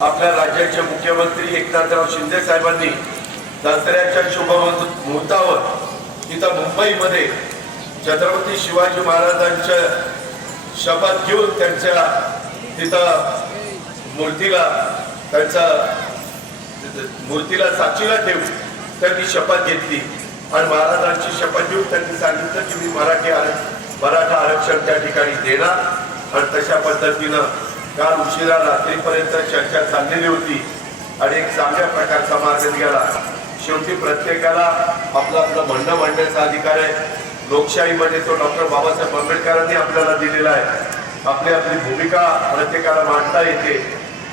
आपल्या राज्याचे मुख्यमंत्री एकनाथराव शिंदे साहेबांनी दसऱ्याच्या शुभ मुहूर्तावर तिथं मुंबईमध्ये छत्रपती शिवाजी महाराजांच्या शपथ घेऊन त्यांच्या तिथं मूर्तीला साक्षीला ठेवून त्यांनी शपथ घेतली आणि महाराजांची शपथ घेऊन त्यांनी सांगितलं की मी मराठा आरक्षण त्या ठिकाणी देणार। आणि तशा पद्धतीनं काल उशिरा रात्रीपर्यंत चर्चा चाललेली होती आणि एक चांगल्या प्रकारचा मार्ग निघाला। शेवटी प्रत्येकाला आपलं आपलं म्हणणं मांडण्याचा अधिकार आहे। लोकशाहीमध्ये तो डॉक्टर बाबासाहेब आंबेडकरांनी आपल्याला दिलेला आहे। आपली आपली भूमिका प्रत्येकाला मांडता येते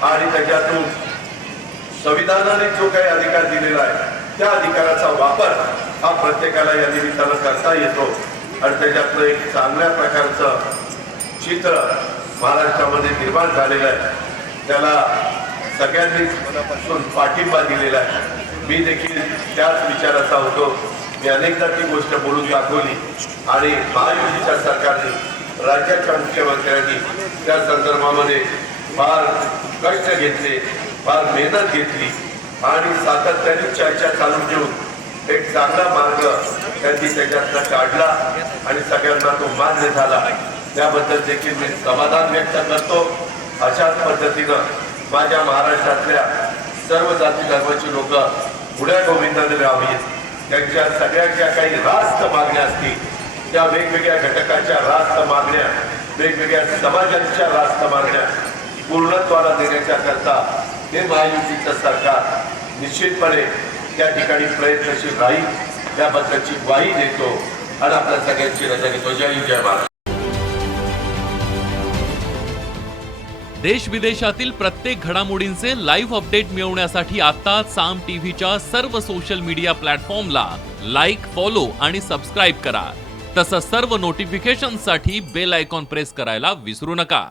आणि त्याच्यातून संविधानाने जो काही अधिकार दिलेला आहे त्या अधिकाराचा वापर हा प्रत्येकाला या निमित्तानं करता येतो आणि त्याच्यातलं एक चांगल्या प्रकारचं चित्र महाराष्ट्रामध्ये निर्माण झालेलं आहे। त्याला सगळ्यांनी मनापासून पाठिंबा दिलेला आहे। मी देखील त्याच विचाराचा होतो। मी अनेकदा ती गोष्ट बोलून दाखवली आणि महायुतीच्या सरकारने राज्याच्या मुख्यमंत्र्यांनी त्या संदर्भामध्ये फार कष्ट घेतले, फार मेहनत घेतली आणि सातत्याने चर्चा चालू ठेवून एक चांगला मार्ग त्यांनी त्याच्यातनं काढला आणि सगळ्यांना तो मान्य झाला। त्याबद्दल देखील मी समाधान व्यक्त करतो। अशाच पद्धतीनं माझ्या महाराष्ट्रातल्या सर्व जाती धर्माची लोक पुढ्या गोविंदाने राहावीत। त्यांच्या सगळ्या ज्या काही रास्त मागण्या असतील त्या वेगवेगळ्या घटकाच्या रास्त मागण्या, वेगवेगळ्या समाजांच्या रास्त मागण्या पूर्णत्वाला देण्याच्या करता हे महायुतीचं सरकार निश्चितपणे त्या ठिकाणी प्रयत्नशील राहील त्याबद्दलची ग्वाही देतो आणि आपल्या सगळ्यांची रजा घेतो। जय हिंद, जय महाराष्ट्र। देश विदेशातील प्रत्येक घडामोडींचे लाईव्ह अपडेट मिळवण्यासाठी आता साम टीव्हीच्या सर्व सोशल मीडिया प्लॅटफॉर्मला लाईक, फॉलो आणि सबस्क्राईब करा। तसंच सर्व नोटिफिकेशनसाठी बेल आयकॉन प्रेस करायला विसरू नका।